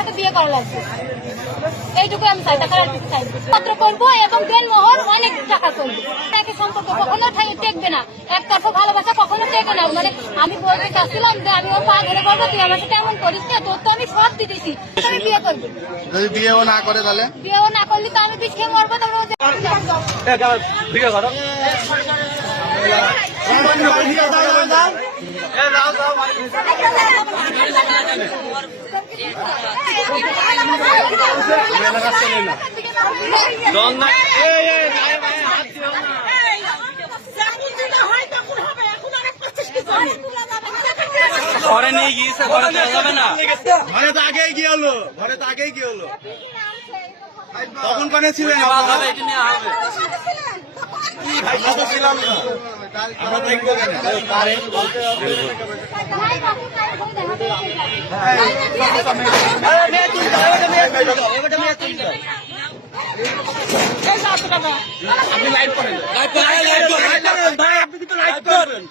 সাথে বিয়ে করা লাগবে। এইটুকু আমি চাই টাকা আর কিছু চাই। পত্র করব এবং দেন মোহর অনেক টাকা করব। একই সম্পর্ক কখনো ঠাই টেকবে না। একতরফা ভালোবাসা কখনো টেকে না। মানে আমি বলতে চাচ্ছিলাম যে আমি ওর পা ধরে বলব তুই আমার সাথে এমন করিস না তোর তো আমি সব দিতেছি। আমি বিয়ে করব। যদি বিয়েও না করে তাহলে? বিয়েও না করলে তো আমি বিষ খেয়ে মরবো তারপরে ও যে- ঘরে নিয়ে গিয়েছে ঘরে দেওয়া যাবে না। ঘরে তো আগেই কি হলো ঘরে তো আগেই কি হলো তখন কানে ছিলেন? এটা নিয়ে হবে। আমরা তো ছিলাম না আমরা দেখব কেন লাইভ করেন, লাইভ করেন। ভাই, আপনি কিন্তু লাইভ করেন।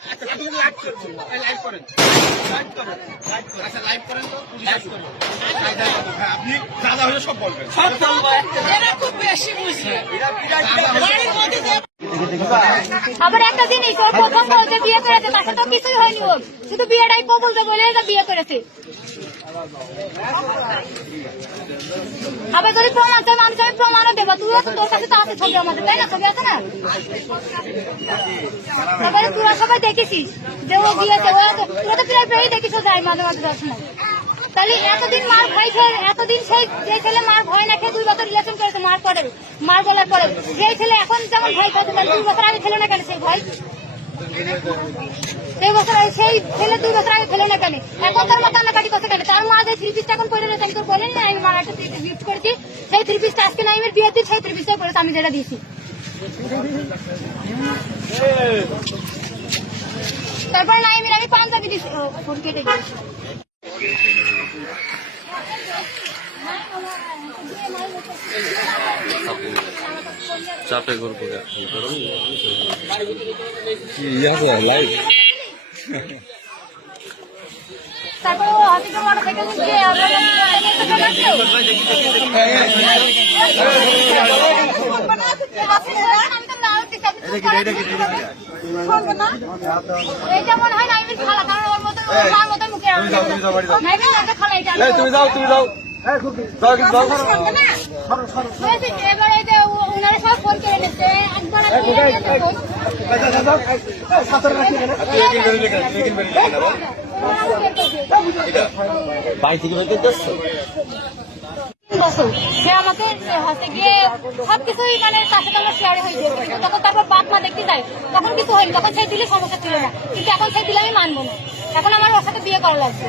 আপনি দাদা হলে সব বলবেন সব বলব। আবার একটা জিনিস, ওর প্রথম যে বিয়ে করেছে তার সাথে কিছুই হয়নি ওর। শুধু বিয়েটাই কবুলতে বলে বিয়ে করেছে। আবার যদি প্রমাণ চাই মানুষ আমি প্রমাণও দেবো। তুইও তো তোর কাছে তো ছবি আমাদের, তাই না? ছবি আছে না? তারপরে তোরা সবাই দেখেছিস যে ও গিয়েছে তো তোরা তো প্রায় প্রায় দেখিস ও মাঝে মাঝে দর্শনে তাহলে এতদিন মার ভয় খেয়ে, এতদিন সেই যে ছেলে মার ভয় না খেয়ে দুই বছর রিলেশন করেছে মার পরে, মার বলার পরে। সেই ছেলে এখন যেমন ভয় খাচ্ছে তাহলে দুই বছর আগে ছেলে না কেন সেই ভয়? সেই বছর আগে, সেই ছেলে দুই বছর আগে খেলে না কেন? এখন তার মা কান্নাকাটি করছে কেন? তার মা যে থ্রি পিসটা এখন করে রয়েছে, আমি তোর বলেন না আমি মার একটা গিফট করেছি। সেই থ্রি পিসটা আজকে না আমি বিয়ে সেই থ্রি পিসটাই করেছে আমি যেটা দিয়েছি। তারপরে নাইমির আমি পাঞ্জাবি দিয়েছি। ফোন কেটে দিয়েছি। চাপে মনে হয় নাইমির খালা কারণ ওর মতো ওর মতো তুমি যাও তুমি যাও যাও কিন্তু যাও হয়েছে, এবার এই যে ও- ওনারা সব ফোন করে নিচ্ছে একবার আমি নিয়ে নিয়েছে ফোন। তিন বছর সে আমাকে হচ্ছে গিয়ে সবকিছুই মানে তার সাথে আমার শেয়ার হয়ে গিয়েছে তারপর বাপ মা দেখতে যায় তখন কিছু হয়নি তখন সেই দিলে সমস্যা ছিল না কিন্তু এখন সেই দিলে আমি মানবো না এখন আমার ওর সাথে বিয়ে করা লাগবে।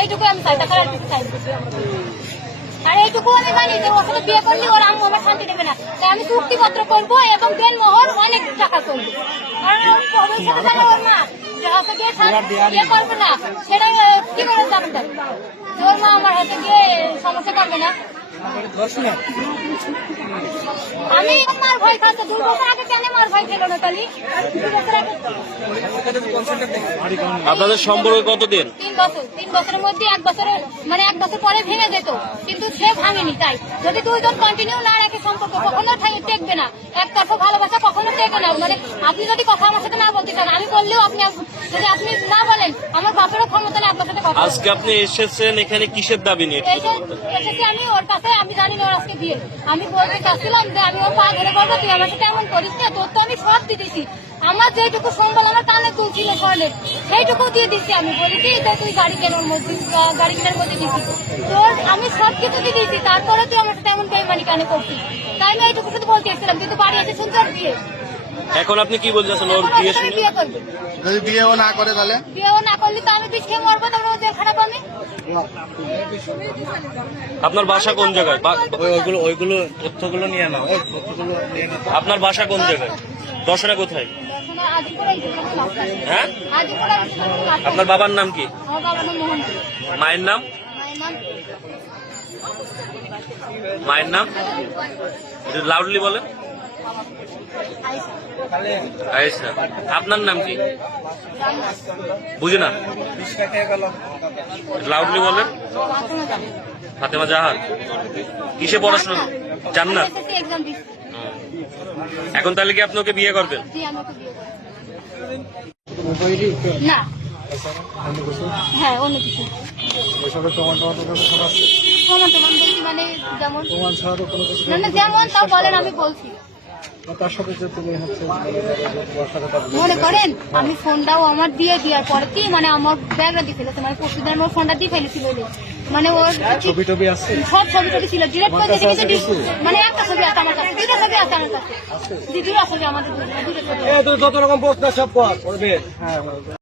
এইটুকু আমি চাই টাকা আর কিছু চাই আর এইটুকু আমি জানি যে ওর সাথে বিয়ে করলে ওর আম্মু আমার শান্তি দেবে না। তাই আমি চুক্তিপত্র করব এবং দেন মোহর অনেক টাকা করব। কারণ ভবিষ্যতে জানে ওর মা যে গিয়ে শান্তি করবে না সেটা কি করে ওর মা আমার হাতে গিয়ে সমস্যা করবে না। আমি মার ভয় খাচ্ছে দু বছর আগে কেন মার ভয় ছিল না তালি? দু বছর আগে আপনাদের সম্পর্ক কতদিন? তিন বছর তিন বছরের মধ্যে এক বছরে মানে এক বছর পরে ভেঙে যেত কিন্তু সে ভাঙেনি তাই। যদি দুইজন কন্টিনিউ না রাখে সম্পর্ক কখনো ঠাই- টেকবে না। একতরফা ভালোবাসা কখনো টেকে না। মানে আপনি যদি কথা আমার সাথে না বলতে চান বললেও আপনি যদি আপনি না বলেন আমার বাপেরও ক্ষমতা নেই আপনার সাথে কথা। আজকে আপনি এসেছেন এখানে কিসের দাবি নিয়ে? এসেছি আমি ওর কাছে আমি জানি না ওর আজকে বিয়ে। আমি বলতে চাচ্ছিলাম যে আমি ওর পা ধরে বলব তুই আমার সাথে এমন করিস না তোর তো আমি সব দিতেছি আমার যেটুকু সম্বল আমার কানে তুলছিল স্বর্ণের সেইটুকু দিয়ে দিচ্ছি আমি। বলেছি যে তুই গাড়ি কেনার মধ্যে গাড়ি কেনার মধ্যে দিচ্ছি তোর আমি সব কিছু দিয়ে দিয়েছি তারপরে তুই আমার সাথে এমন বেমানি কানে করছিস? তাই আমি এইটুকু শুধু বলতে এসেছিলাম কিন্তু বাড়ি এসে শুনতে ওর বিয়ে এখন আপনি কি বলতেছেন ওর ওর বিয়ে শুনে? বিয়ে করবে। যদি বিয়েও না করে তাহলে? বিয়েও না করলে তো আমি বিষ খেয়ে মরবো তারপরে ও জেল খারাপ আমি। আপনার বাসা কোন জায়গায়? বা- ওইগুলো ওইগুলো তথ্যগুলো নিয়ে নাও। ওই তথ্যগুলো নিয়ে নাও। আপনার বাসা কোন জায়গায়? দশরা কোথায়? হ্যাঁ? আপনার বাবার নাম কি? আমার বাবার নাম মোহন। মায়ের নাম? মায়ের নাম? মায়ের নাম? লাউডলি বলেন। আপনার নাম কি? বুঝি না লাউডলি বলেন ফাতেমা জাহান। কিসে পড়াশোনা? জান্নাত। এখন তাহলে কি আপনাকে বিয়ে করবেন আমি ওকে বিয়ে করব। না। হ্যাঁ অন্য কিছু। মানে যেমন তাও বলেন আমি বলছি। তার সাথে যে তুমি হচ্ছে তোমার সাথে তার মনে করেন আমি ফোনটাও আমার দিয়ে দেওয়ার পর কি মানে আমার ব্যাগটা দিয়ে ফেলেছে মানে পশুদের দিন আমার ফোনটা দিয়ে ফেলেছিল বলে মানে ওর ছবি টবি আছে? সব ছবি টবি ছিল ডিরেক্ট করে দিয়েছে কিন্তু মানে একটা ছবি আছে আমার কাছে দুটো ছবি আছে আমার কাছে। দুটো ছবি আমাদের দুটো ছবি যত রকম প্রশ্ন সব কর করবে হ্যাঁ